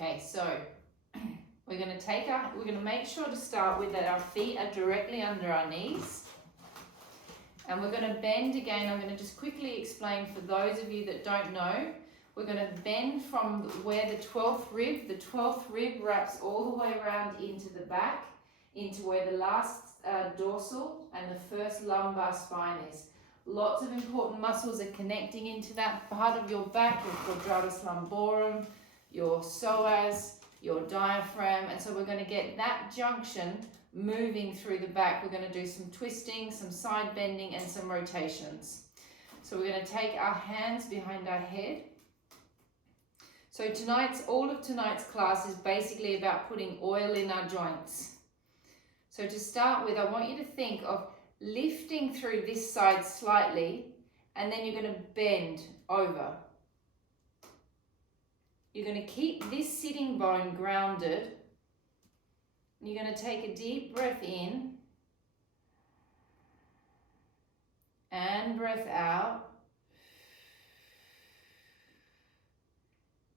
Okay, so we're going to make sure to start with that our feet are directly under our knees. And we're going to bend again. I'm going to just quickly explain for those of you that don't know. We're going to bend from where the 12th rib wraps all the way around into the back, into where the last dorsal and the first lumbar spine is. Lots of important muscles are connecting into that part of your back, your quadratus lumborum, your psoas, your diaphragm, and so we're going to get that junction moving through the back. We're going to do some twisting, some side bending, and some rotations. So we're going to take our hands behind our head. So all of tonight's class is basically about putting oil in our joints. So to start with, I want you to think of lifting through this side slightly, and then you're going to bend over. You're going to keep this sitting bone grounded. You're going to take a deep breath in and breath out,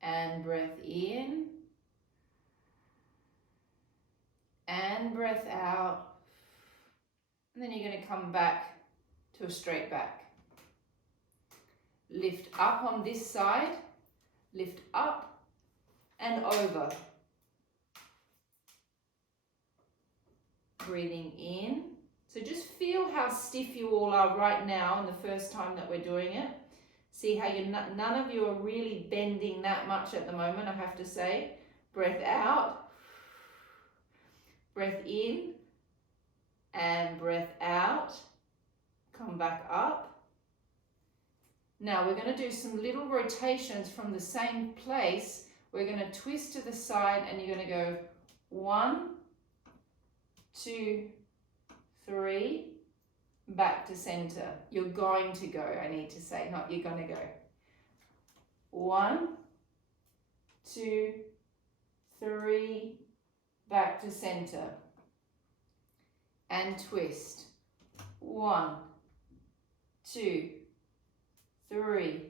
and breath in and breath out, and then you're going to come back to a straight back. Lift up on this side, lift up and over. Breathing in. So just feel how stiff you all are right now in the first time that we're doing it. See how none of you are really bending that much at the moment, I have to say. Breath out, breath in, and breath out. Come back up. Now we're going to do some little rotations from the same place. We're going to twist to the side, and you're going to go 1, 2, 3, back to center. You're going to go, I need to say, not you're going to go. 1, 2, 3, back to center. And twist. 1, 2, 3,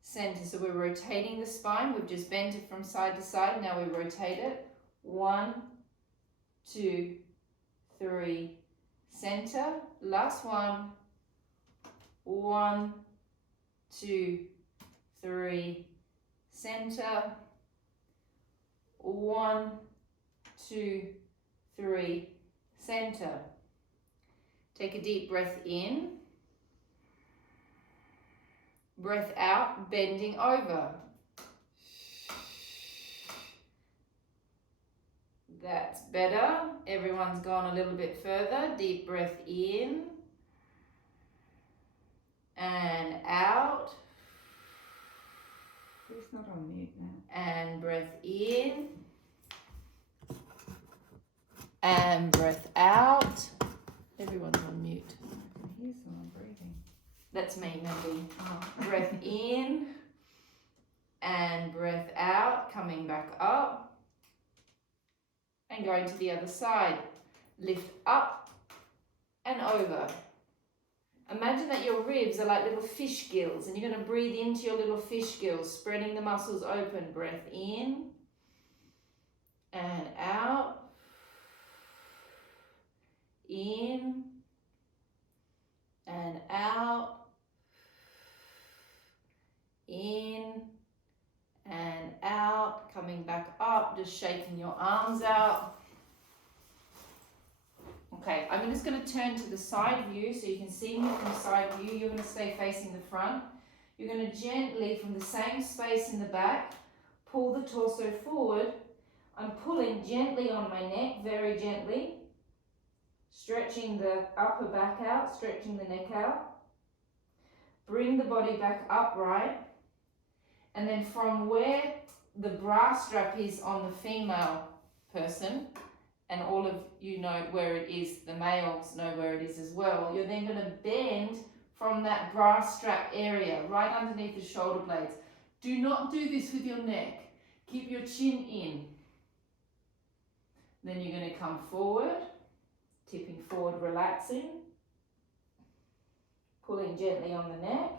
center. So we're rotating the spine. We've just bent it from side to side. Now we rotate it. 1, 2, 3, center. Last one. 1, 2, 3, center. 1, 2, 3, center. Take a deep breath in. Breath out, bending over. That's better. Everyone's gone a little bit further. Deep breath in and out. It's not on mute now. And breath in and breath out. Everyone's on mute. I can hear someone breathing. That's me, Mandy. Oh. Breath in and breath out, coming back up. And going to the other side. Lift up and over. Imagine that your ribs are like little fish gills, and you're going to breathe into your little fish gills, spreading the muscles open. Breath in and out. In and out. In and out, coming back up, just shaking your arms out. Okay, I'm just going to turn to the side view so you can see me from side view. You're going to stay facing the front. You're going to gently, from the same space in the back, pull the torso forward. I'm pulling gently on my neck, very gently, stretching the upper back out, stretching the neck out. Bring the body back upright. And then from where the bra strap is on the female person, and all of you know where it is, the males know where it is as well, you're then going to bend from that bra strap area, right underneath the shoulder blades. Do not do this with your neck. Keep your chin in. Then you're going to come forward, tipping forward, relaxing, pulling gently on the neck.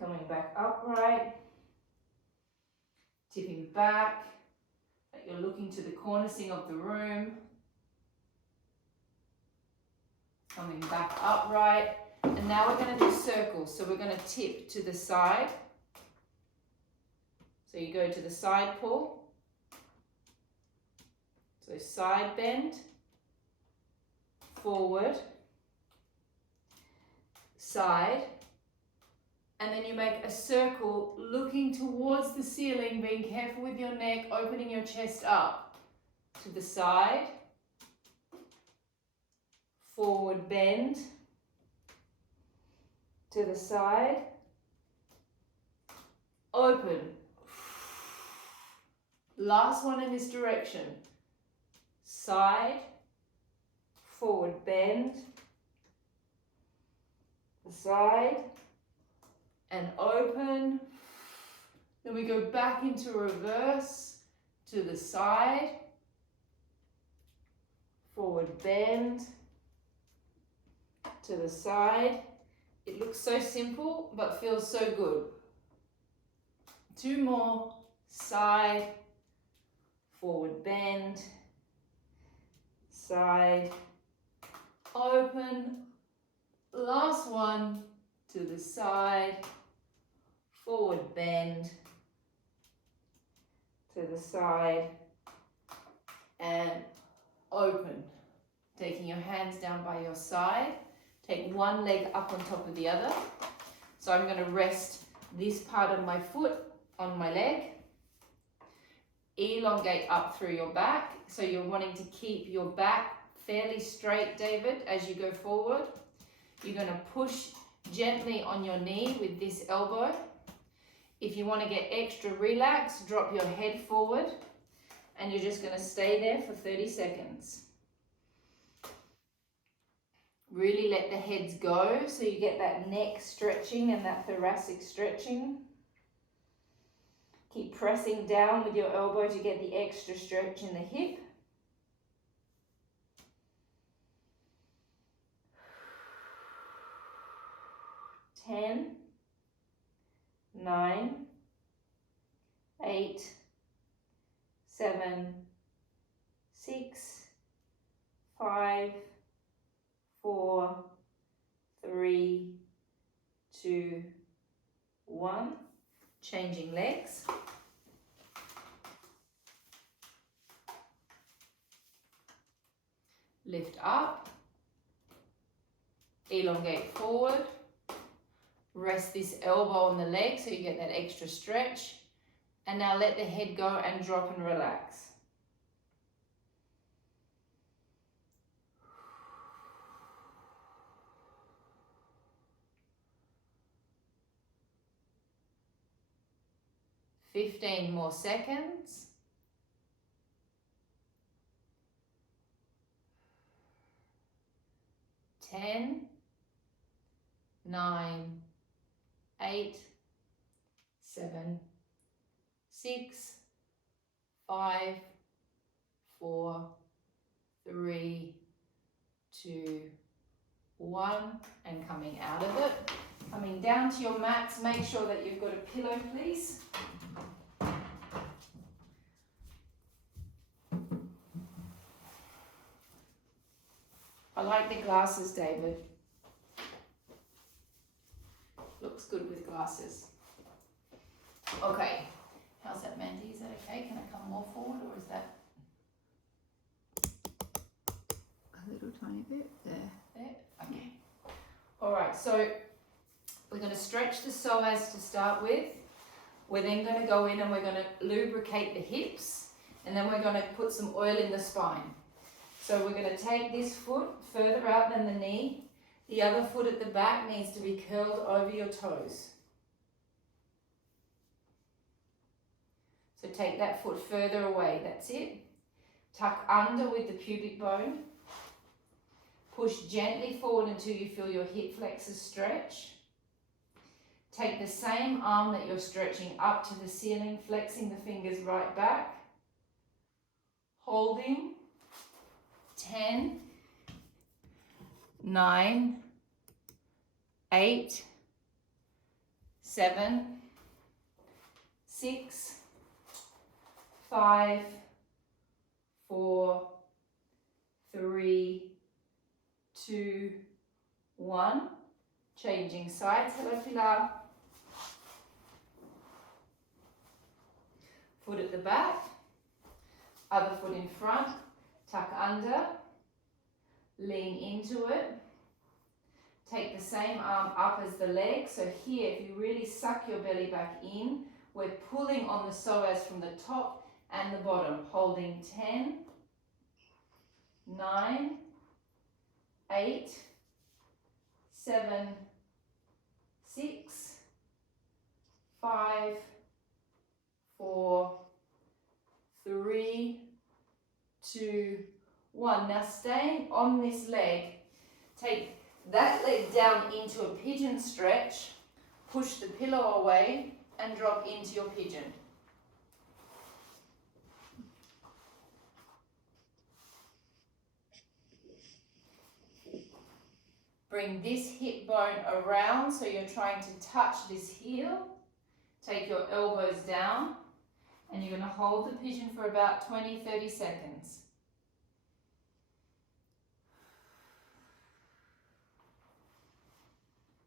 Coming back upright, tipping back, like you're looking to the cornicing of the room. Coming back upright, and now we're going to do circles. So we're going to tip to the side. So you go to the side pull. So side bend, forward, side, and then you make a circle looking towards the ceiling, being careful with your neck, opening your chest up. To the side, forward bend, to the side, open. Last one in this direction. Side, forward bend, the side, and open. Then we go back into reverse to the side, forward bend, to the side. It looks so simple, but feels so good. 2 more, side, forward bend, side, open. Last one, to the side, forward bend, to the side, and open. Taking your hands down by your side. Take one leg up on top of the other. So I'm going to rest this part of my foot on my leg. Elongate up through your back. So you're wanting to keep your back fairly straight, David, as you go forward. You're going to push gently on your knee with this elbow. If you want to get extra relaxed, drop your head forward, and you're just going to stay there for 30 seconds. Really let the heads go so you get that neck stretching and that thoracic stretching. Keep pressing down with your elbow to get the extra stretch in the hip. 10, 9, 8, 7, 6, 5, 4, 3, 2, 1. Changing legs. Lift up. Elongate forward. Rest this elbow on the leg so you get that extra stretch. And now let the head go and drop and relax. Fifteen more seconds. 10, 9, 8, 7, 6, 5, 4, 3, 2, 1, and coming out of it. Coming down to your mats, make sure that you've got a pillow, please. I like the glasses, David. Looks good with glasses. Okay, how's that, Mandy? Is that okay? Can I come more forward, or is that A little tiny bit there. there? Okay. All right, so we're going to stretch the psoas to start with. We're then going to go in and we're going to lubricate the hips, and then we're going to put some oil in the spine. So we're going to take this foot further out than the knee. The other foot at the back needs to be curled over your toes. So take that foot further away, that's it. Tuck under with the pubic bone. Push gently forward until you feel your hip flexors stretch. Take the same arm that you're stretching up to the ceiling, flexing the fingers right back. Holding. 10, 9, 8, 7, 6, 5, 4, 3, 2, 1. Changing sides. Hello, Pilar. Foot at the back, other foot in front, tuck under, lean into it. Take the same arm up as the leg. So here, if you really suck your belly back in, we're pulling on the psoas from the top and the bottom, holding 10, 9, 8, 7, 6, 5, 4, 3, 2, 1. Now staying on this leg, take that leg down into a pigeon stretch, push the pillow away and drop into your pigeon. Bring this hip bone around so you're trying to touch this heel. Take your elbows down and you're going to hold the pigeon for about 20-30 seconds.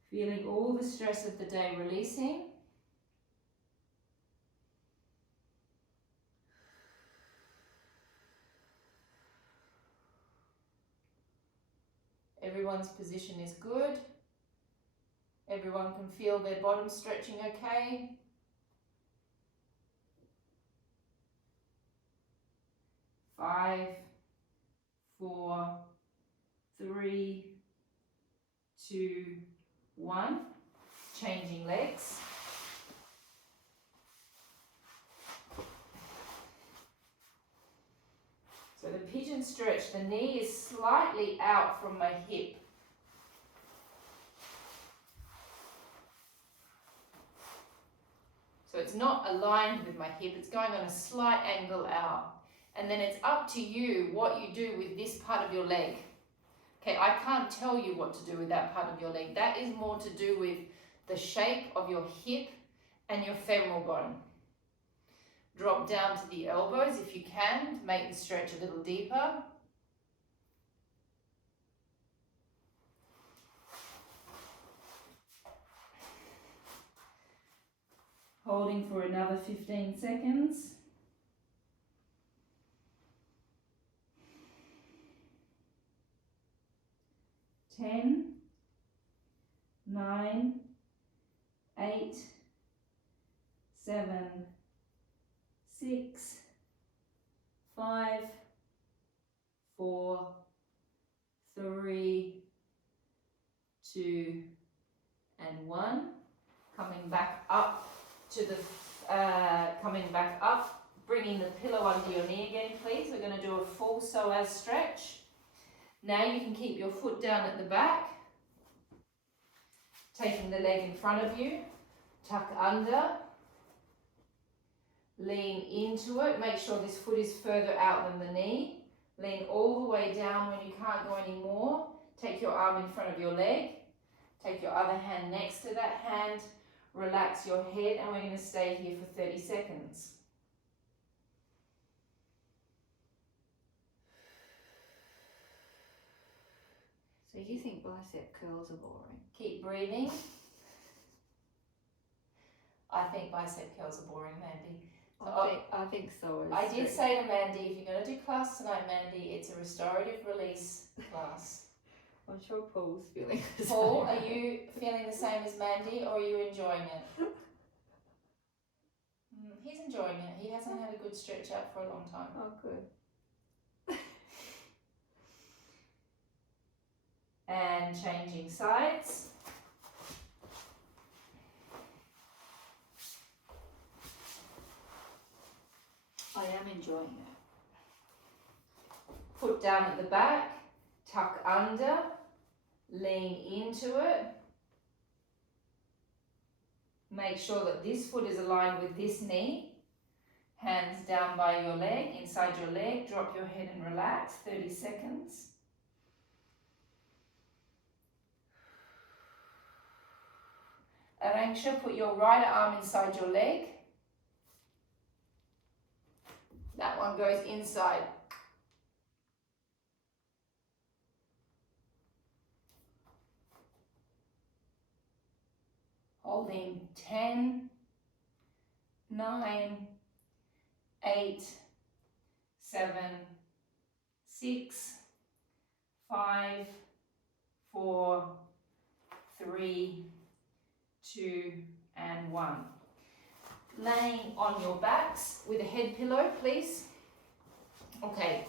Feeling all the stress of the day releasing. Everyone's position is good. Everyone can feel their bottom stretching okay. Five, 4, 3, 2, 1. Changing legs. So the pigeon stretch, the knee is slightly out from my hip. So it's not aligned with my hip, it's going on a slight angle out. And then it's up to you what you do with this part of your leg. Okay, I can't tell you what to do with that part of your leg. That is more to do with the shape of your hip and your femoral bone. Drop down to the elbows if you can, to make the stretch a little deeper. Holding for another 15 seconds. Ten, 9, 8, 7, 6, 5, 4, 3, 2, and 1. Coming back up to the, bringing the pillow under your knee again, please. We're going to do a full psoas stretch. Now you can keep your foot down at the back, taking the leg in front of you, tuck under, lean into it. Make sure this foot is further out than the knee. Lean all the way down when you can't go any more. Take your arm in front of your leg. Take your other hand next to that hand. Relax your head, and we're going to stay here for 30 seconds. So you think bicep curls are boring? Keep breathing. I think bicep curls are boring, Mandy. So I think so. I did say to Mandy, if you're going to do class tonight, Mandy, it's a restorative release class. I'm sure Paul's feeling the Paul, same. are you feeling the same as Mandy, or are you enjoying it? He's enjoying it. He hasn't had a good stretch out for a long time. Oh, good. And changing sides. I am enjoying it. Foot down at the back, tuck under, lean into it. Make sure that this foot is aligned with this knee. Hands down by your leg, inside your leg. Drop your head and relax, 30 seconds. Arantxa, put your right arm inside your leg. That one goes inside. Holding 10, 9, 8, 7, 6, 5, 4, 3, 2, and 1. Laying on your backs with a head pillow, please. Okay,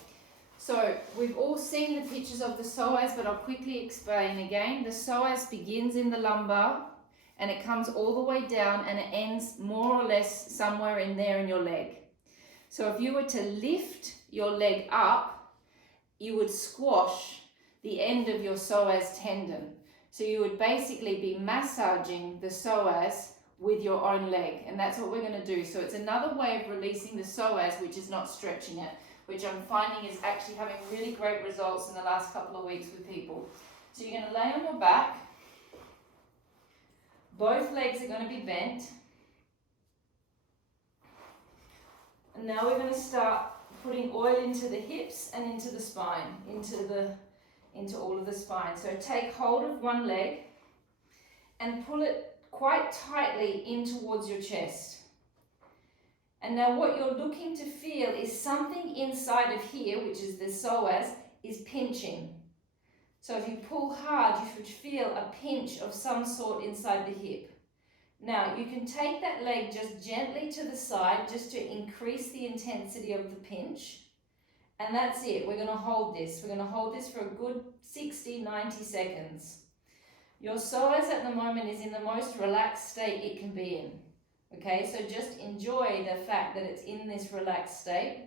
so we've all seen the pictures of the psoas, but I'll quickly explain again. The psoas begins in the lumbar and it comes all the way down and it ends more or less somewhere in there in your leg. So if you were to lift your leg up, you would squash the end of your psoas tendon. So you would basically be massaging the psoas with your own leg, and that's what we're going to do. So it's another way of releasing the psoas, which is not stretching it, which I'm finding is actually having really great results in the last couple of weeks with people. So you're going to lay on your back. Both legs are going to be bent. And now we're going to start putting oil into the hips and into the spine, into all of the spine. So take hold of one leg and pull it quite tightly in towards your chest. And now what you're looking to feel is something inside of here, which is the psoas, is pinching. So if you pull hard, you should feel a pinch of some sort inside the hip. Now you can take that leg just gently to the side just to increase the intensity of the pinch. And that's it. We're going to hold this. We're going to hold this for a good 60, 90 seconds. Your psoas at the moment is in the most relaxed state it can be in. Okay, so just enjoy the fact that it's in this relaxed state.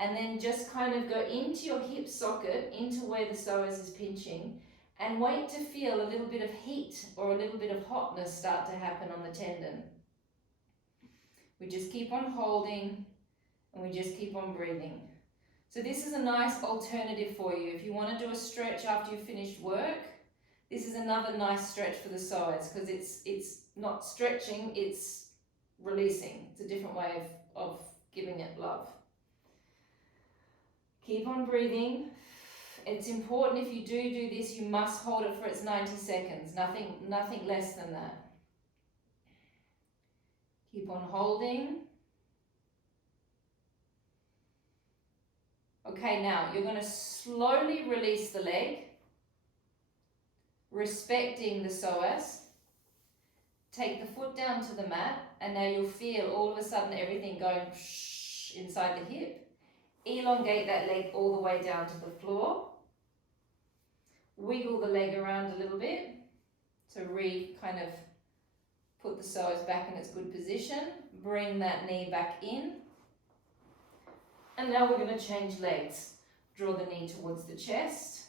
And then just kind of go into your hip socket, into where the psoas is pinching, and wait to feel a little bit of heat or a little bit of hotness start to happen on the tendon. We just keep on holding and we just keep on breathing. So this is a nice alternative for you. If you want to do a stretch after you've finished work, this is another nice stretch for the psoas, because it's not stretching, it's releasing. It's a different way of giving it love. Keep on breathing. It's important if you do this, you must hold it for its 90 seconds, nothing less than that. Keep on holding. Okay, now you're going to slowly release the leg, respecting the psoas. Take the foot down to the mat, and now you'll feel all of a sudden everything going inside the hip. Elongate that leg all the way down to the floor. Wiggle the leg around a little bit to kind of put the psoas back in its good position. Bring that knee back in. And now we're going to change legs. Draw the knee towards the chest.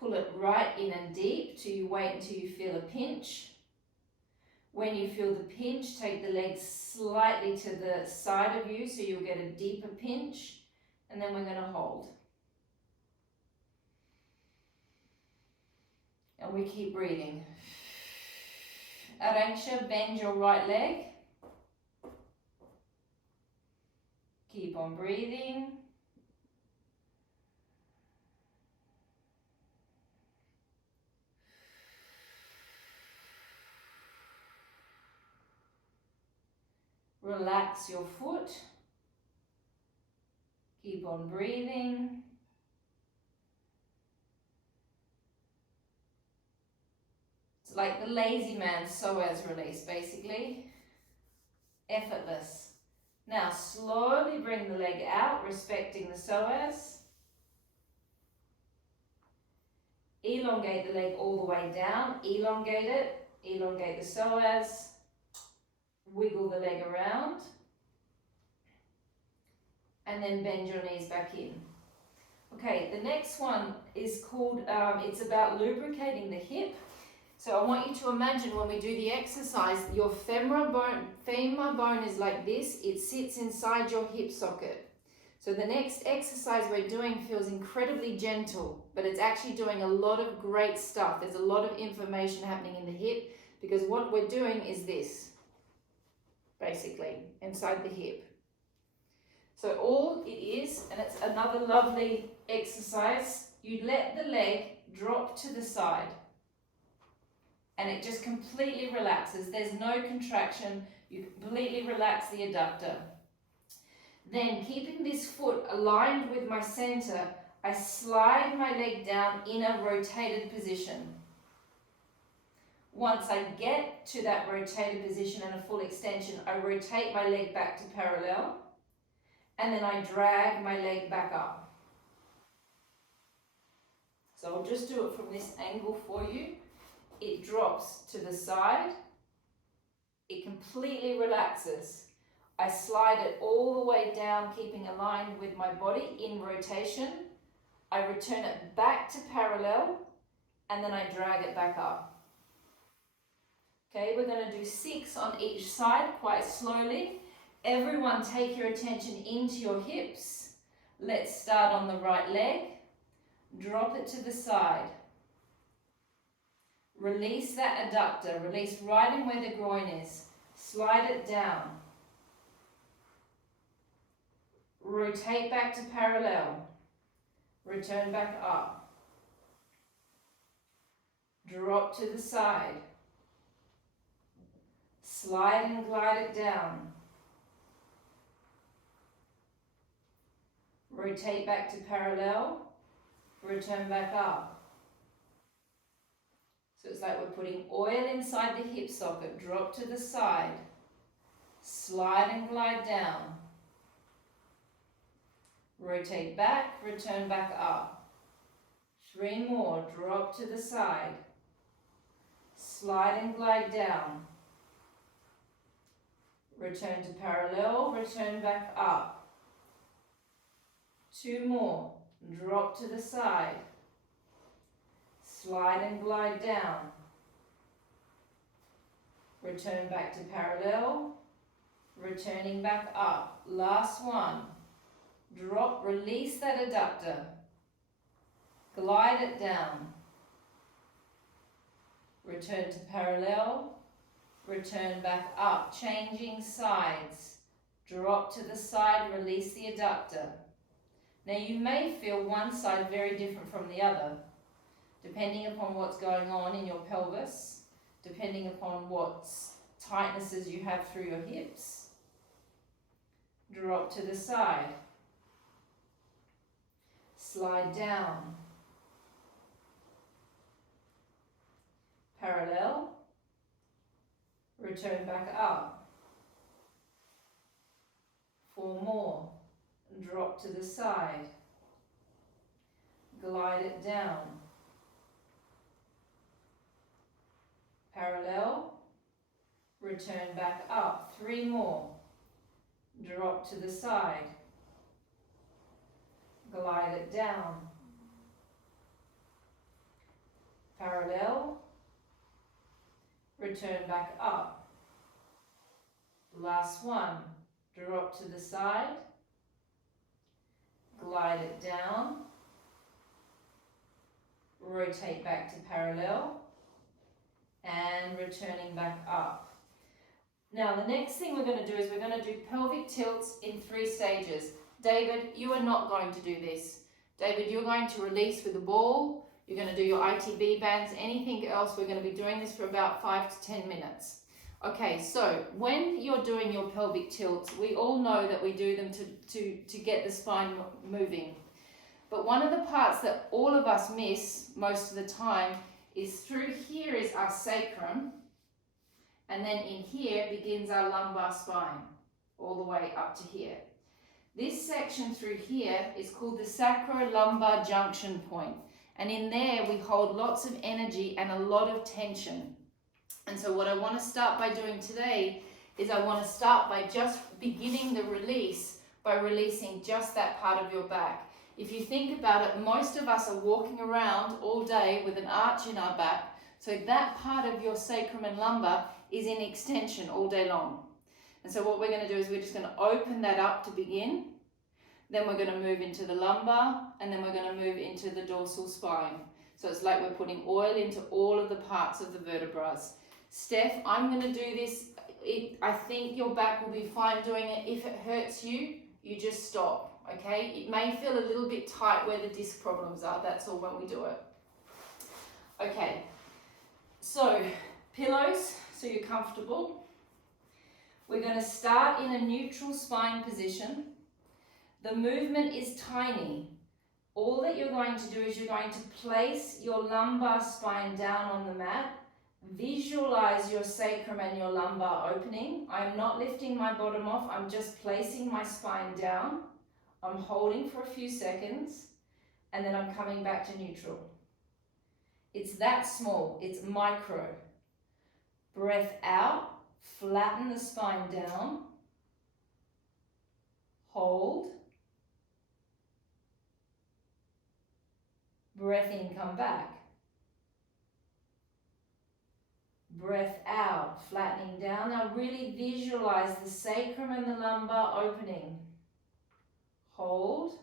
Pull it right in and deep till you wait until you feel a pinch. When you feel the pinch, take the leg slightly to the side of you so you'll get a deeper pinch, and then we're going to hold. And we keep breathing. Arantxa, bend your right leg. Keep on breathing. Relax your foot. Keep on breathing. It's like the lazy man's psoas release, basically. Effortless. Now slowly bring the leg out, respecting the psoas. Elongate the leg all the way down. Elongate it. Elongate the psoas. Wiggle the leg around, and then bend your knees back in. Okay, the next one is called, it's about lubricating the hip. So I want you to imagine when we do the exercise, your femur bone is like this, it sits inside your hip socket. So the next exercise we're doing feels incredibly gentle, but it's actually doing a lot of great stuff. There's a lot of information happening in the hip because what we're doing is this, basically, inside the hip. So all it is, and it's another lovely exercise, you let the leg drop to the side and it just completely relaxes. There's no contraction. You completely relax the adductor. Then, keeping this foot aligned with my center, I slide my leg down in a rotated position. Once I get to that rotated position and a full extension, I rotate my leg back to parallel, and then I drag my leg back up. So I'll just do it from this angle for you. It drops to the side. It completely relaxes. I slide it all the way down, keeping aligned with my body in rotation. I return it back to parallel, and then I drag it back up. Okay, we're going to do 6 on each side quite slowly. Everyone take your attention into your hips. Let's start on the right leg. Drop it to the side. Release that adductor. Release right in where the groin is. Slide it down. Rotate back to parallel. Return back up. Drop to the side. Slide and glide it down. Rotate back to parallel. Return back up. So it's like we're putting oil inside the hip socket. Drop to the side. Slide and glide down. Rotate back, return back up. 3 more, drop to the side. Slide and glide down. Return to parallel, return back up. 2 more, drop to the side. Slide and glide down. Return back to parallel, returning back up. Last one. Drop, release that adductor. Glide it down. Return to parallel. Return back up. Changing sides. Drop to the side, release the adductor. Now you may feel one side very different from the other, depending upon what's going on in your pelvis, depending upon what tightnesses you have through your hips. Drop to the side. Slide down. Parallel. Return back up. 4 more. Drop to the side. Glide it down. Parallel. Return back up. 3 more. Drop to the side. Glide it down. Parallel. Return back up. Last one. Drop to the side. Glide it down. Rotate back to parallel. And returning back up. Now the next thing we're going to do is we're going to do pelvic tilts in 3 stages. David, you are not going to do this. David, you're going to release with the ball. You're going to do your ITB bands. Anything else, we're going to be doing this for about 5 to 10 minutes. Okay, so when you're doing your pelvic tilts, we all know that we do them to get the spine moving. But one of the parts that all of us miss most of the time is through here is our sacrum, and then in here begins our lumbar spine, all the way up to here. This section through here is called the sacro-lumbar junction point, and in there we hold lots of energy and a lot of tension. And so what I want to start by doing today is I want to start by just beginning the release by releasing just that part of your back. If you think about it, most of us are walking around all day with an arch in our back, so that part of your sacrum and lumbar is in extension all day long. And so what we're going to do is we're just going to open that up to begin. then we're going to move into the lumbar, and then we're going to move into the dorsal spine. So it's like we're putting oil into all of the parts of the vertebrae. Steph, I'm going to do this. I think your back will be fine doing it. If it hurts you, you just stop, okay? It may feel a little bit tight where the disc problems are. That's all when we do it. Okay, so pillows, so you're comfortable. We're going to start in a neutral spine position. The movement is tiny. All that you're going to do is you're going to place your lumbar spine down on the mat. Visualize your sacrum and your lumbar opening. I'm not lifting my bottom off. I'm just placing my spine down. I'm holding for a few seconds, and then I'm coming back to neutral. It's that small. It's micro. Breath out. Flatten the spine down. Hold. Breath in, come back. Breath out, flattening down. Now really visualize the sacrum and the lumbar opening. Hold.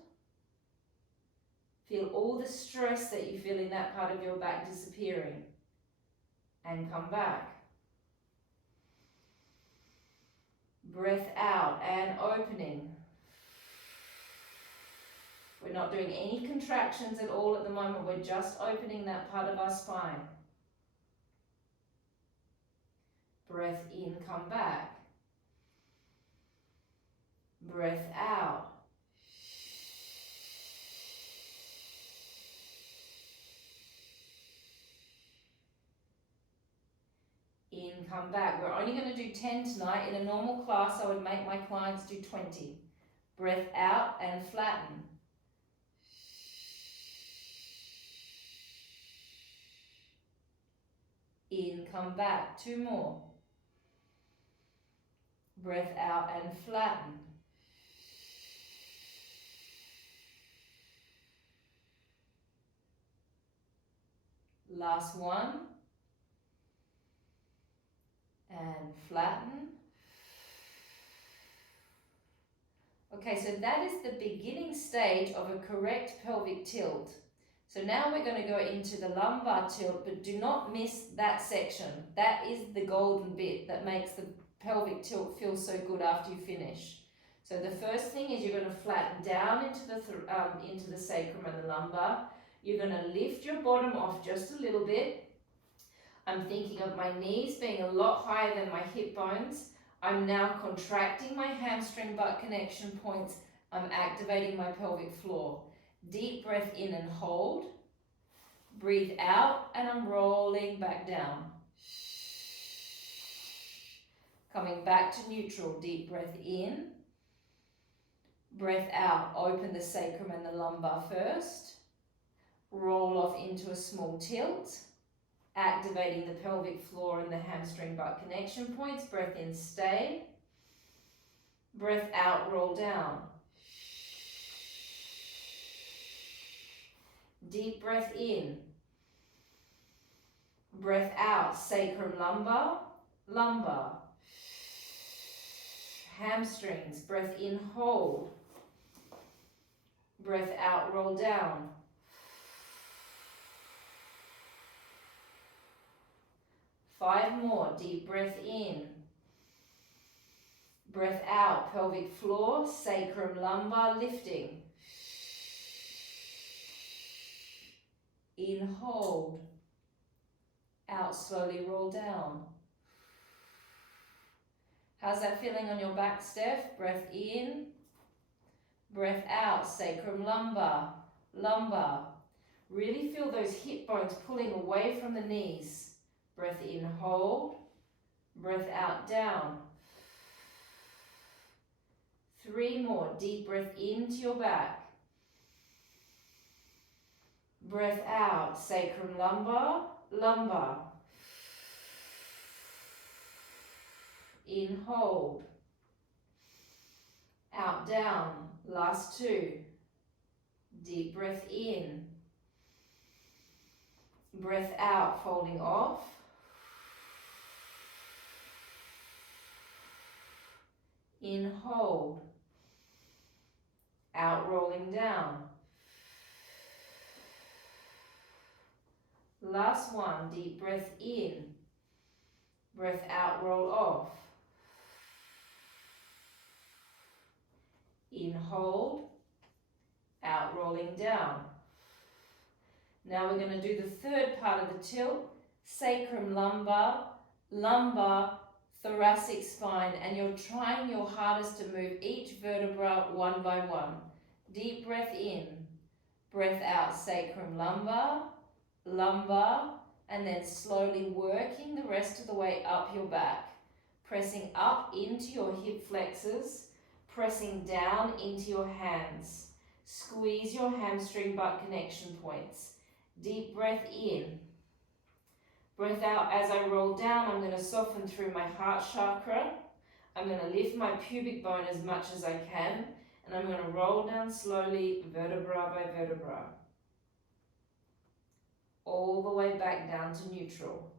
Feel all the stress that you feel in that part of your back disappearing. And come back. Breath out and opening. We're not doing any contractions at all at the moment. We're just opening that part of our spine. Breath in, come back. Breath out. In, come back. We're only going to do 10 tonight. In a normal class, I would make my clients do 20. Breath out and flatten. In, come back. 2 more. Breath out and flatten. Last one. And flatten. Okay, so that is the beginning stage of a correct pelvic tilt. So now we're going to go into the lumbar tilt, but do not miss that section. That is the golden bit that makes the pelvic tilt feel so good after you finish. So the first thing is you're going to flatten down into the sacrum and the lumbar. You're going to lift your bottom off just a little bit. I'm thinking of my knees being a lot higher than my hip bones. I'm now contracting my hamstring butt connection points. I'm activating my pelvic floor. Deep breath in and hold. Breathe out and I'm rolling back down. Coming back to neutral. Deep breath in. Breath out. Open the sacrum and the lumbar first. Roll off into a small tilt. Activating the pelvic floor and the hamstring butt connection points. Breath in, stay. Breath out, roll down. Deep breath in. Breath out, sacrum, lumbar, lumbar. Hamstrings, breath in, hold. Breath out, roll down. Five more, deep breath in. Breath out, pelvic floor, sacrum, lumbar, lifting. In, hold. Out, slowly roll down. How's that feeling on your back, Steph? Breath in. Breath out, sacrum, lumbar, lumbar. Really feel those hip bones pulling away from the knees. Breath in, hold. Breath out, down. 3 more. Deep breath into your back. Breath out, sacrum, lumbar, lumbar. In, hold. Out, down. Last 2. Deep breath in. Breath out, folding off. In, hold. out, rolling down. Last one, deep breath in, breath out, roll off. In, hold, out, rolling down. Now we're going to do the third part of the tilt, sacrum, lumbar, lumbar, thoracic spine, and you're trying your hardest to move each vertebra one by one. Deep breath in, breath out, sacrum, lumbar, lumbar, and then slowly working the rest of the way up your back, pressing up into your hip flexors, pressing down into your hands. Squeeze your hamstring butt connection points. Deep breath in. Breath out. As I roll down, I'm going to soften through my heart chakra. I'm going to lift my pubic bone as much as I can, and I'm going to roll down slowly, vertebra by vertebra, all the way back down to neutral.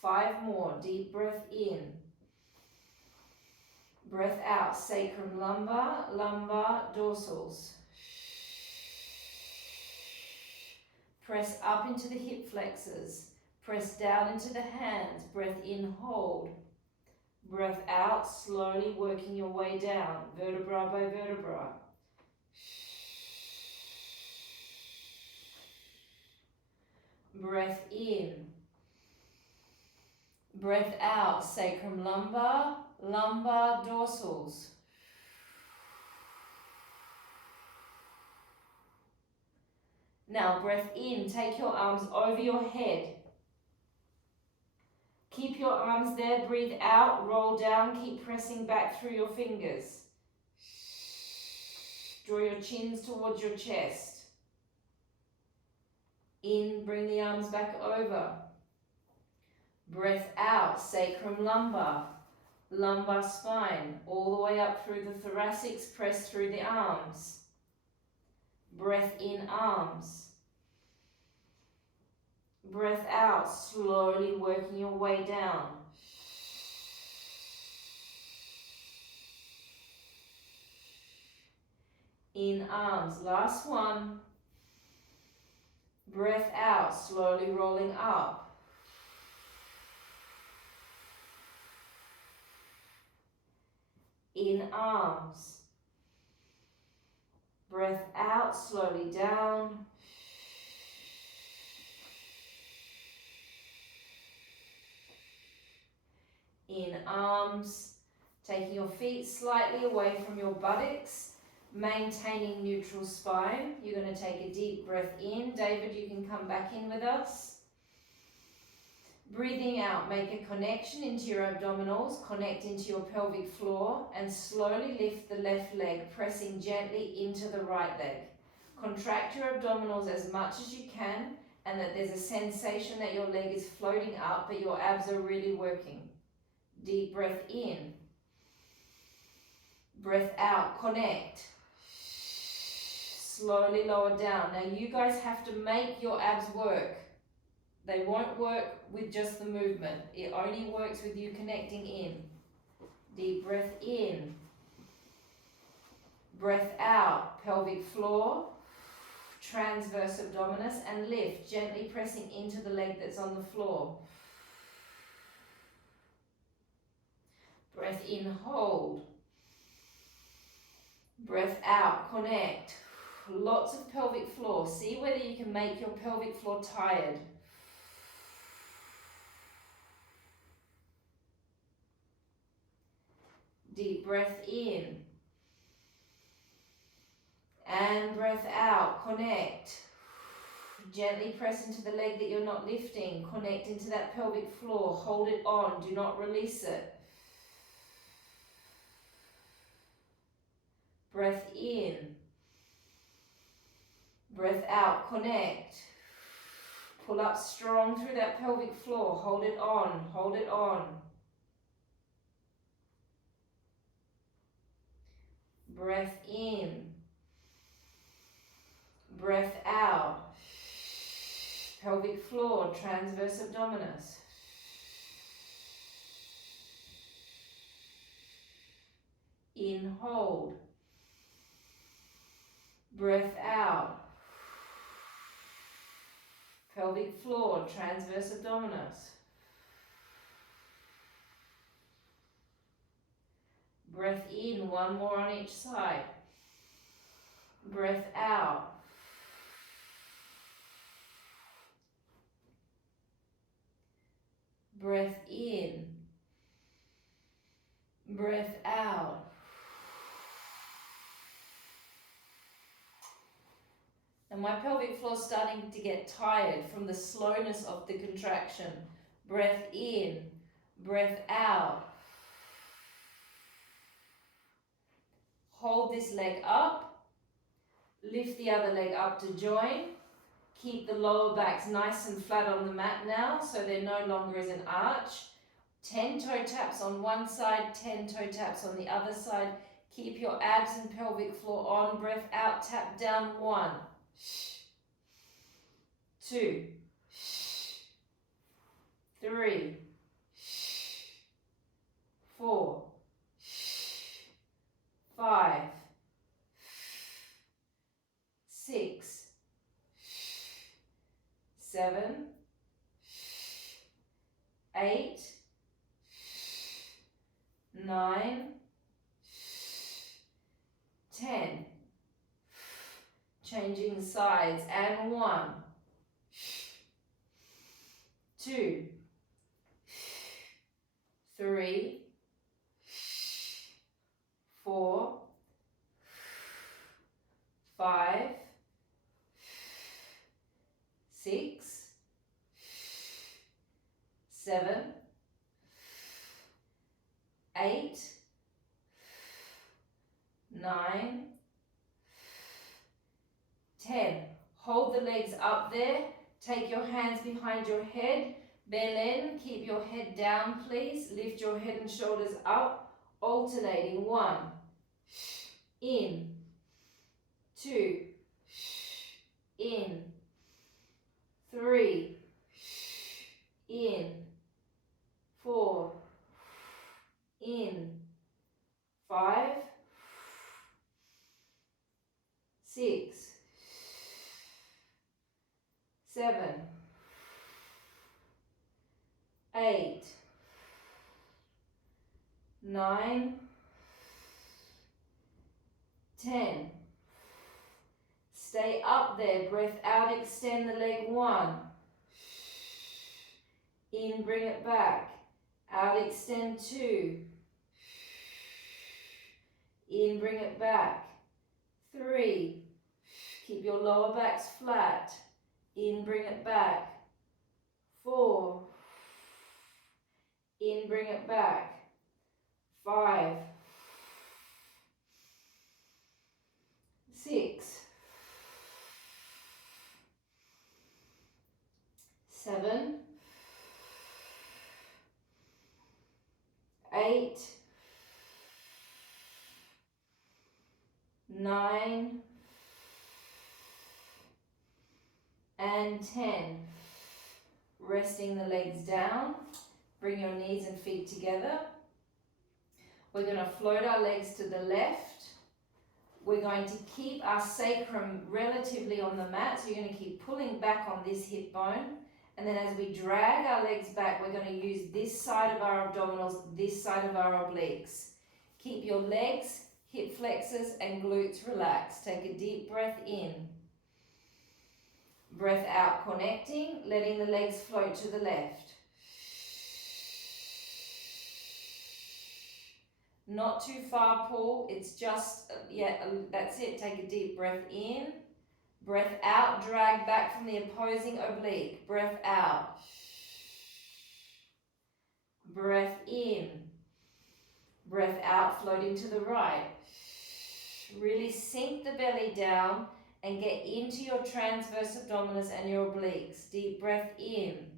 5 more. Deep breath in. Breath out, sacrum, lumbar, lumbar, dorsals. Press up into the hip flexors. Press down into the hands. Breath in, hold. Breath out, slowly working your way down, vertebra by vertebra. Breath in. Breath out, sacrum, lumbar, lumbar, dorsals. Now breath in, take your arms over your head. Keep your arms there, breathe out, roll down, keep pressing back through your fingers. Draw your chins towards your chest. In, bring the arms back over. Breath out, sacrum, lumbar, lumbar spine, all the way up through the thoracics, press through the arms. Breath in, arms. Breath out, slowly working your way down. In, arms. Last one. Breath out, slowly rolling up. In, arms. Breath out, slowly down. In, arms. Taking your feet slightly away from your buttocks, maintaining neutral spine. You're going to take a deep breath in. David, you can come back in with us. Breathing out, make a connection into your abdominals, connect into your pelvic floor, and slowly lift the left leg, pressing gently into the right leg. Contract your abdominals as much as you can, and that there's a sensation that your leg is floating up, but your abs are really working. Deep breath in. Breath out, connect. Slowly lower down. Now you guys have to make your abs work. They won't work with just the movement. It only works with you connecting in. Deep breath in. Breath out, pelvic floor, transverse abdominis, and lift, gently pressing into the leg that's on the floor. Breath in, hold. Breath out, connect. Lots of pelvic floor. See whether you can make your pelvic floor tired. Deep breath in. And breath out, connect. Gently press into the leg that you're not lifting. Connect into that pelvic floor. Hold it on. Do not release it. Breath in. Breath out, connect. Pull up strong through that pelvic floor. Hold it on, hold it on. Breath in. Breath out. Pelvic floor, transverse abdominis. In, hold. Breath out. Pelvic floor, transverse abdominis. Breath in, one more on each side. Breath out. Breath in. Breath out. And my pelvic floor is starting to get tired from the slowness of the contraction. Breath in. Breath out. Hold this leg up. Lift the other leg up to join. Keep the lower backs nice and flat on the mat now, so there no longer is an arch. 10 toe taps on one side, 10 toe taps on the other side. Keep your abs and pelvic floor on. Breath out, tap down. 1, 2, 3, 4, 5, 6, 7, 8, 9, 10. Changing sides, and 1, 2, 3, 4, 5, 6, 7, 8, 9, 10. Hold the legs up there. Take your hands behind your head. Belen, keep your head down, please. Lift your head and shoulders up. Alternating. 1, in, 2, in, 3, in, 4, in, 5, 6, 7, 8, 9, 10. Stay up there. Breath out, extend the leg. 1. In, bring it back. Out, extend. 2. In, bring it back. 3. Keep your lower backs flat. In, bring it back. 4. In, bring it back. 5. 6. 7. 8. 9. And 10. Resting the legs down. Bring your knees and feet together. We're going to float our legs to the left. We're going to keep our sacrum relatively on the mat. So you're going to keep pulling back on this hip bone. And then as we drag our legs back, we're going to use this side of our abdominals, this side of our obliques. Keep your legs, hip flexors, and glutes relaxed. Take a deep breath in. Breath out, connecting, letting the legs float to the left. Not too far pull, it's just, that's it. Take a deep breath in. Breath out, drag back from the opposing oblique. Breath out. Breath in. Breath out, floating to the right. Really sink the belly down and get into your transverse abdominis and your obliques. Deep breath in.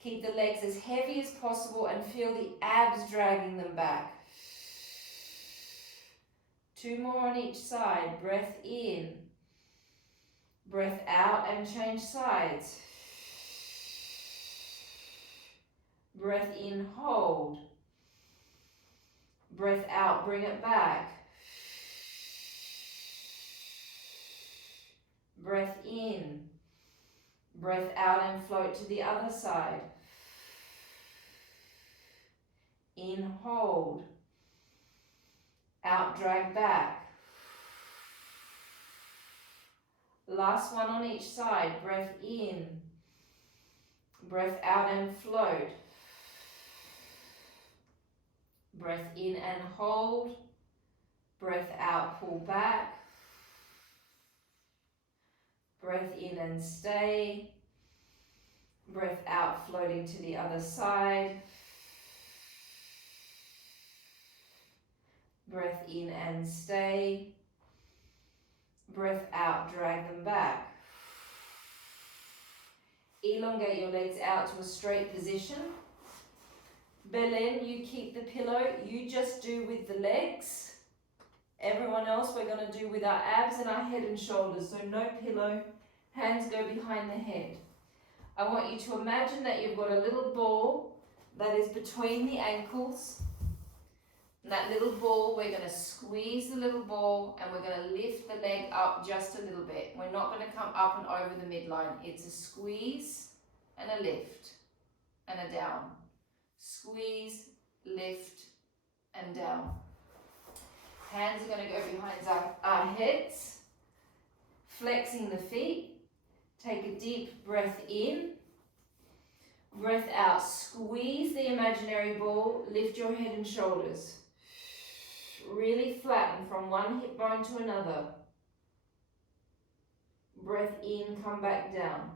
Keep the legs as heavy as possible and feel the abs dragging them back. 2 more on each side. Breath in. Breath out and change sides. Breath in, hold. Breath out, bring it back. breath in, breath out and float to the other side. In, hold, out, drag back. Last one on each side, breath in, breath out and float. Breath in and hold, breath out, pull back. Breath in and stay, breath out, floating to the other side. Breath in and stay, breath out, drag them back. Elongate your legs out to a straight position. Belen, you keep the pillow, you just do with the legs. Everyone else we're going to do with our abs and our head and shoulders. So no pillow, hands go behind the head. I want you to imagine that you've got a little ball that is between the ankles. And that little ball, we're going to squeeze the little ball and we're going to lift the leg up just a little bit. We're not going to come up and over the midline. It's a squeeze and a lift and a down. Squeeze, lift and down. Hands are going to go behind our heads. Flexing the feet. Take a deep breath in. Breath out. Squeeze the imaginary ball. Lift your head and shoulders. Really flatten from one hip bone to another. Breath in, come back down.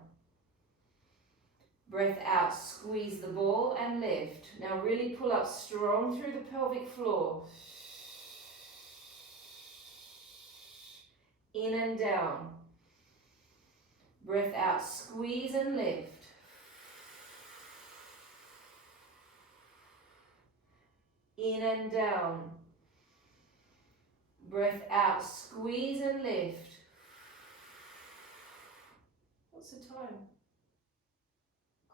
Breath out, squeeze the ball and lift. Now really pull up strong through the pelvic floor. In and down. Breath out, squeeze and lift. In and down. Breath out, squeeze and lift. What's the time?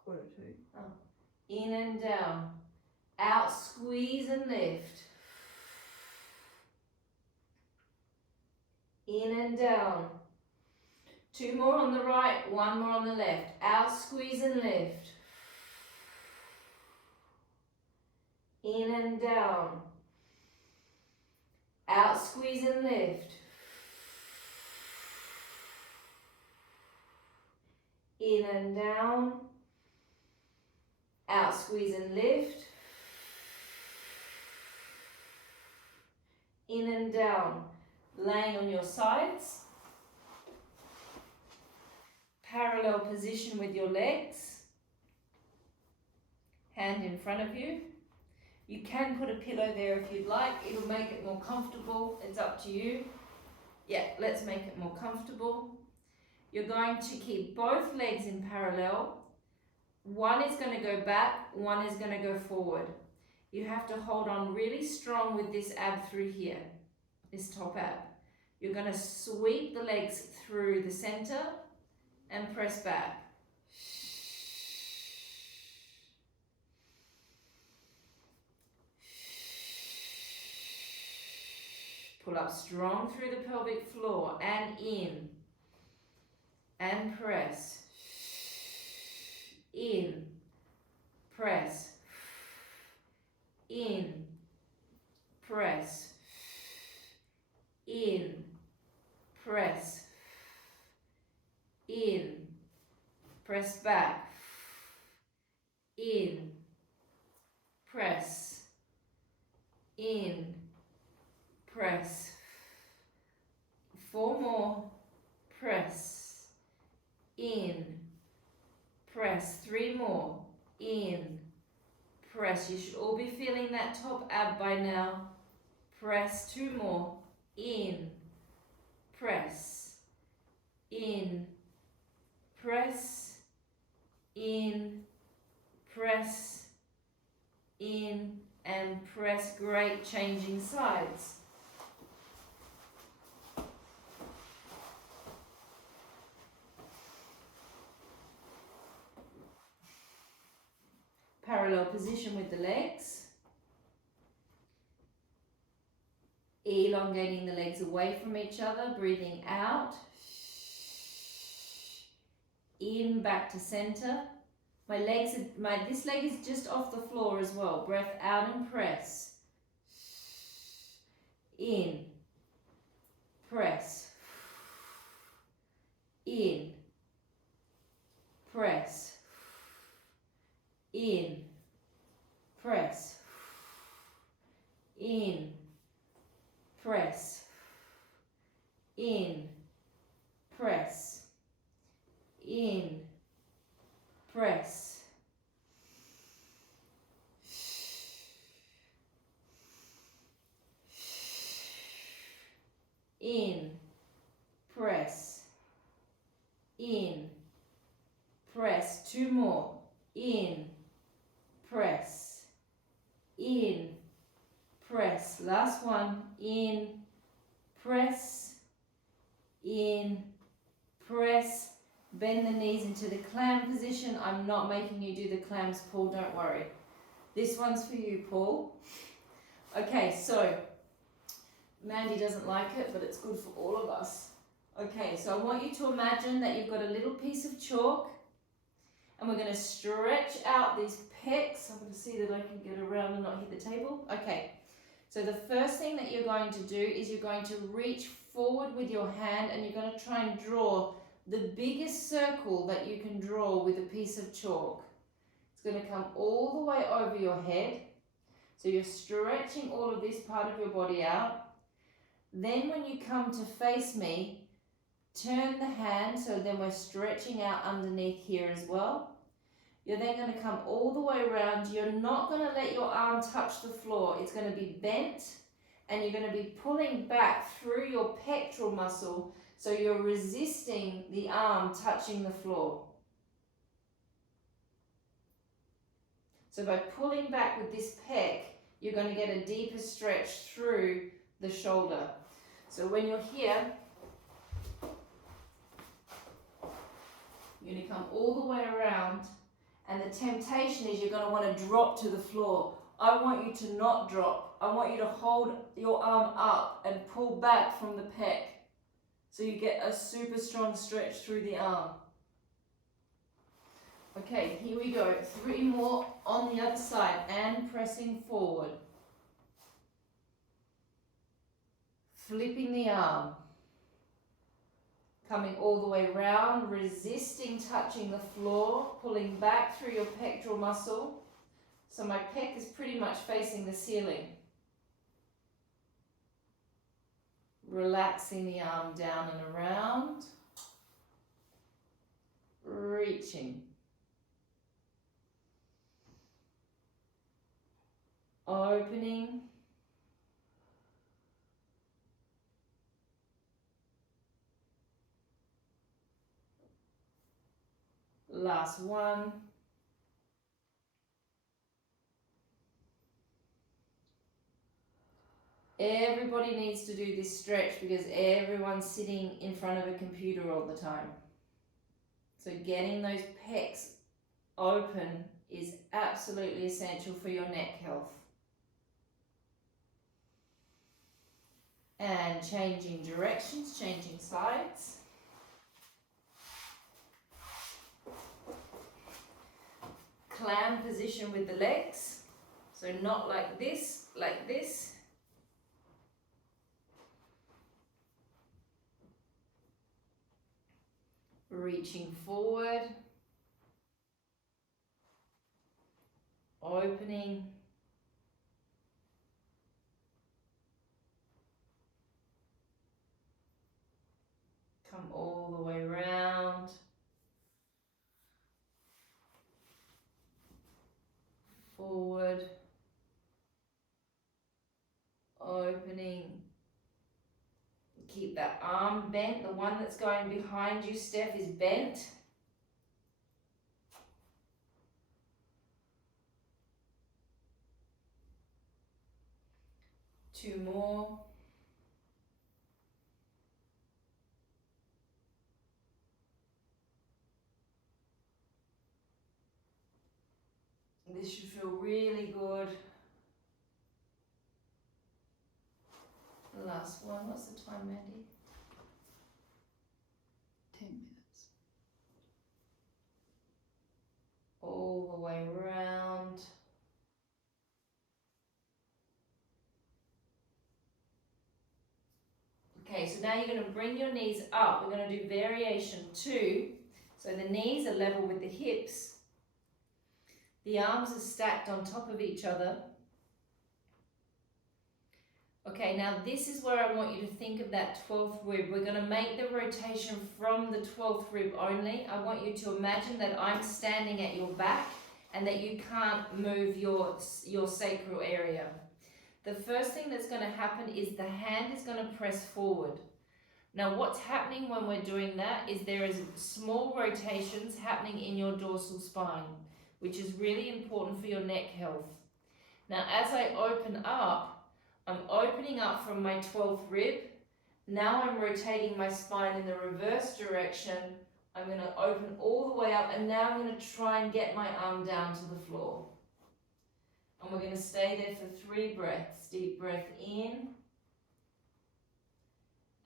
1:45. Oh. In and down. Out, squeeze and lift. In and down. 2 more on the right, 1 more on the left. Out, squeeze and lift. In and down. Out, squeeze and lift. In and down. Out, squeeze and lift. In and down. Laying on your sides. Parallel position with your legs. Hand in front of you. You can put a pillow there if you'd like. It'll make it more comfortable. It's up to you. Yeah, let's make it more comfortable. You're going to keep both legs in parallel. One is going to go back, one is going to go forward. You have to hold on really strong with this ab through here, this top ab. You're going to sweep the legs through the center and press back. Pull up strong through the pelvic floor and in. And press. In. Press. In. Press. In. Press. In. Press back. In. Press. In. Press. 4 more. Press. In. Press. 3 more. In. Press. You should all be feeling that top ab by now. Press. 2 more. In. Press. In. Press. In. Press. In. And press. Great. Changing sides. Parallel position with the legs. Elongating the legs away from each other, breathing out. in, back to center. This leg is just off the floor as well. Breath out and press. In, press. In, press. In, press. In, press. In, press. In, press. In, press. In, press. Two more. In, press. In, press. Last one. In, press. In, press. Bend the knees into the clam position. I'm not making you do the clams, Paul, don't worry. This one's for you, Paul. Okay, so Mandy doesn't like it, but it's good for all of us. Okay, so I want you to imagine that you've got a little piece of chalk, and we're going to stretch out these pecs. I'm going to see that I can get around and not hit the table. Okay, so the first thing that you're going to do is you're going to reach forward with your hand, and you're going to try and draw the biggest circle that you can draw with a piece of chalk. It's going to come all the way over your head. So you're stretching all of this part of your body out. Then when you come to face me, turn the hand, so then we're stretching out underneath here as well. You're then going to come all the way around. You're not going to let your arm touch the floor. It's going to be bent, and you're going to be pulling back through your pectoral muscle, so you're resisting the arm touching the floor. So by pulling back with this pec, you're going to get a deeper stretch through the shoulder. So when you're here, you're going to come all the way around, and the temptation is you're going to want to drop to the floor. I want you to not drop. I want you to hold your arm up and pull back from the pec, so you get a super strong stretch through the arm. Okay, here we go. 3 more on the other side, and pressing forward. Flipping the arm. Coming all the way around, resisting touching the floor, pulling back through your pectoral muscle. So my pec is pretty much facing the ceiling. Relaxing the arm down and around. Reaching. Opening. Last one. Everybody needs to do this stretch because everyone's sitting in front of a computer all the time. So getting those pecs open is absolutely essential for your neck health. And changing directions, changing sides. Clam position with the legs. So not like this, like this. Reaching forward. Opening. Come all the way around. Forward. Opening. Keep that arm bent. The one that's going behind you, Steph, is bent. Two more. This should feel really good. Last one. What's the time, Mandy? 10 minutes. all the way round. Okay, so now you're going to bring your knees up. We're going to do variation 2. So the knees are level with the hips. The arms are stacked on top of each other. Okay, now this is where I want you to think of that 12th rib. We're going to make the rotation from the 12th rib only. I want you to imagine that I'm standing at your back and that you can't move your sacral area. The first thing that's going to happen is the hand is going to press forward. Now what's happening when we're doing that is there is small rotations happening in your dorsal spine, which is really important for your neck health. Now as I open up, I'm opening up from my 12th rib. Now I'm rotating my spine in the reverse direction. I'm going to open all the way up, and now I'm going to try and get my arm down to the floor. And we're going to stay there for 3 breaths. Deep breath in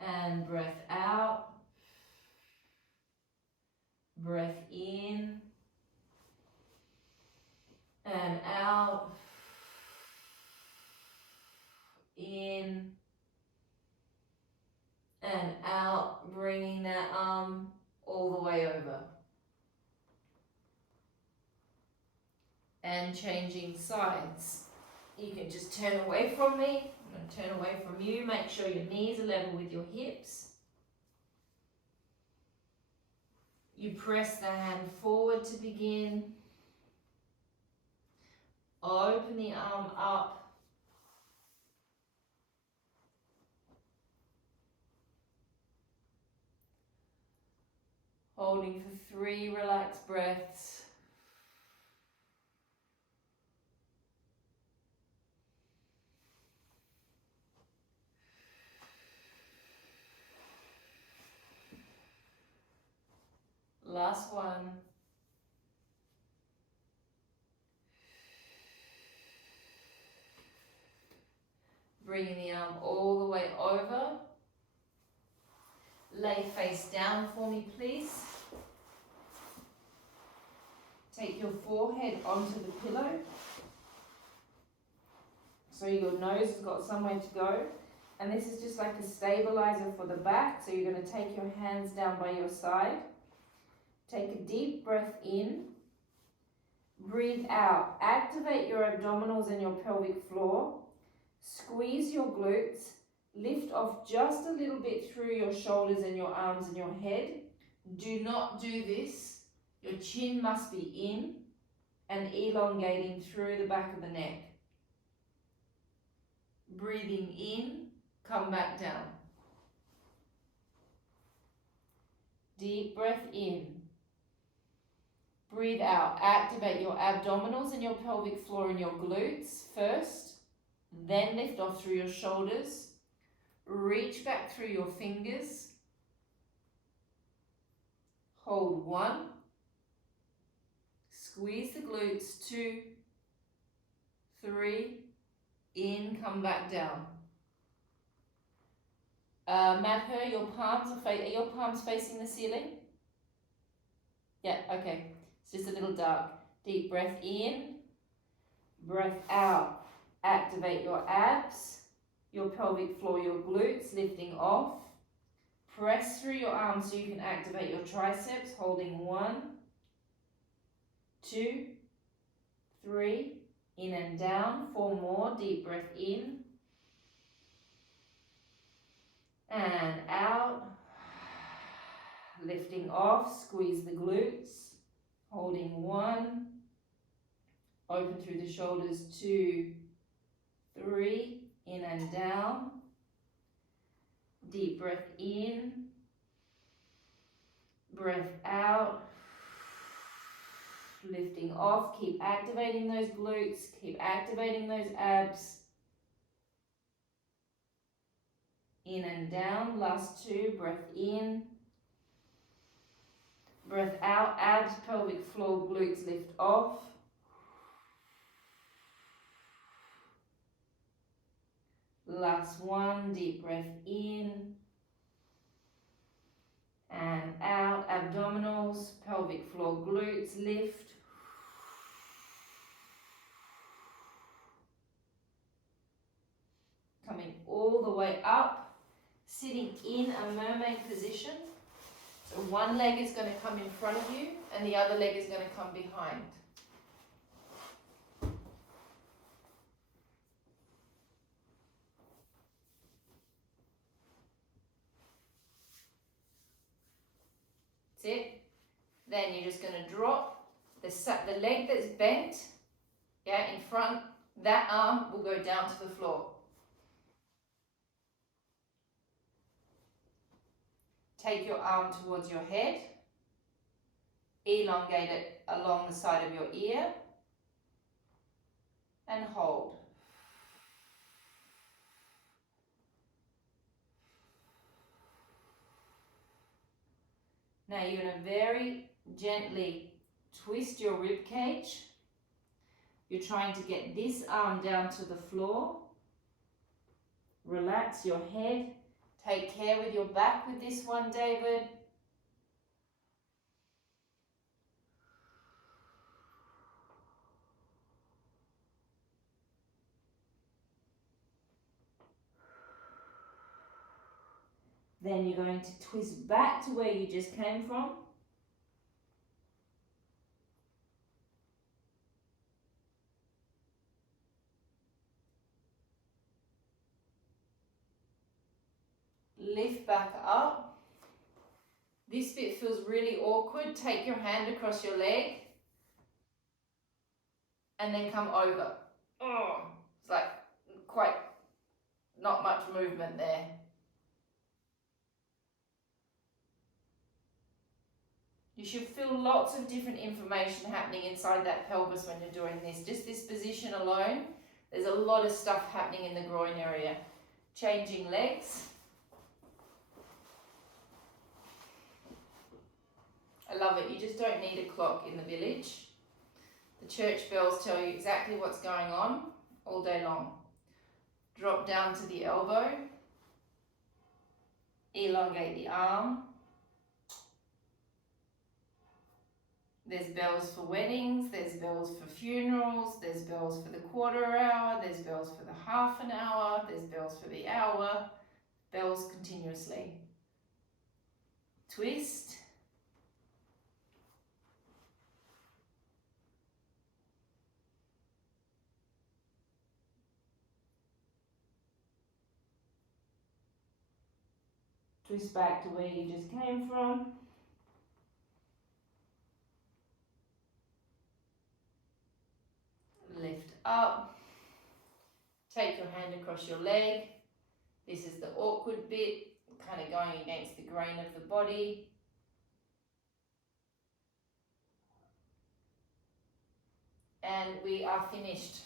and breath out. Breath in and out. In and out, bringing that arm all the way over. And changing sides. You can just turn away from me. I'm going to turn away from you. Make sure your knees are level with your hips. You press the hand forward to begin. Open the arm up. Holding for 3 relaxed breaths. Last one. Bringing the arm all the way over. Lay face down for me, please. Take your forehead onto the pillow. So your nose has got somewhere to go. And this is just like a stabilizer for the back. So you're going to take your hands down by your side. Take a deep breath in. Breathe out. Activate your abdominals and your pelvic floor. Squeeze your glutes. Lift off just a little bit through your shoulders and your arms and your head. Do not do this. Your chin must be in and elongating through the back of the neck. Breathing in, come back down. Deep breath in. Breathe out. Activate your abdominals and your pelvic floor and your glutes first. Then lift off through your shoulders. Reach back through your fingers. Hold 1. Squeeze the glutes. 2, 3. In, come back down. Madhur, your palms are your palms facing the ceiling? Yeah, okay. It's just a little dark. Deep breath in. Breath out. Activate your abs, your pelvic floor, your glutes, lifting off. Press through your arms so you can activate your triceps, holding 1, 2, 3, in and down, 4 more, deep breath in, and out, lifting off, squeeze the glutes, holding 1, open through the shoulders, 2, 3, in and down, deep breath in, breath out, lifting off, keep activating those glutes, keep activating those abs, in and down, last 2, breath in, breath out, abs, pelvic floor, glutes lift off, last 1, deep breath in and out, abdominals, pelvic floor, glutes lift, all the way up, sitting in a mermaid position. So one leg is going to come in front of you and the other leg is going to come behind. That's it. Then you're just going to drop the leg that's bent, yeah, in front. That arm will go down to the floor. Take your arm towards your head. Elongate it along the side of your ear. And hold. Now you're going to very gently twist your rib cage. You're trying to get this arm down to the floor. Relax your head. Take care with your back with this one, David. Then you're going to twist back to where you just came from. Lift back up. This bit feels really awkward. Take your hand across your leg and then come over. Oh, it's like quite not much movement there. You should feel lots of different information happening inside that pelvis when you're doing this. Just this position alone, there's a lot of stuff happening in the groin area. Changing legs. I love it. You just don't need a clock in the village. The church bells tell you exactly what's going on all day long. Drop down to the elbow. Elongate the arm. There's bells for weddings, there's bells for funerals, there's bells for the quarter hour, there's bells for the half an hour, there's bells for the hour. Bells continuously. Twist. Twist back to where you just came from. Lift up. Take your hand across your leg. This is the awkward bit, kind of going against the grain of the body. And we are finished.